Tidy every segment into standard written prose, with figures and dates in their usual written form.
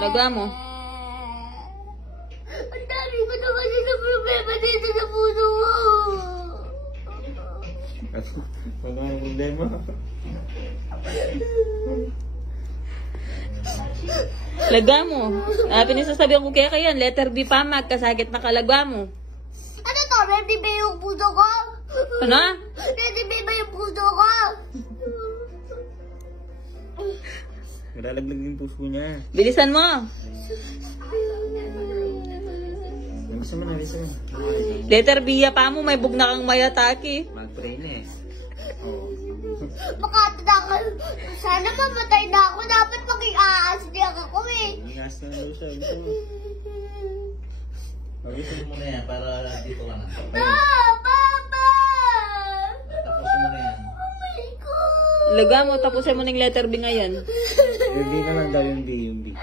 Laga mo. Ang dami ko na kasi sa problema dito sa puso ko. Ano ang problema? Laga mo. Pinasasabihan ko kaya yan. Letter B pa, magkasakit na kalaga mo. Ano to? Ready ba yung puso ko? Ano? Ready ba yung puso ko? Nalalaglag yung puso niya. Bilisan mo. Bisa mo na, bisa mo. Letter B pa mo, may bugna kang mayataki. Mag-pray na eh. Oo. Sana mamatay na ako. Dapat mag-i-aasdiyak ako eh. Nangas na daw siya. Bisa mo. Tapusin mo na yan para dito ka na. Papa! Tapusin mo na yan. Oh my God! Laga mo, tapusin mo ng letter B ngayon. Yung B naman daw, yung B, yung B.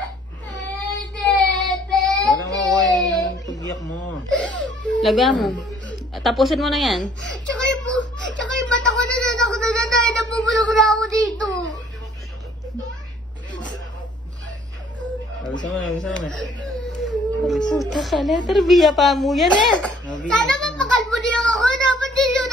Bebe! Wala mo, yung tugyak mo. Laga mo. Tapusin mo na yan. Tsaka yung mata ko na dahil napupulog na ako dito. Bisa mo na, bisa mo na. Puta ka, letter B pa mo yan eh. Nabi, Sana mapakalmo niya ako. Dapat din yun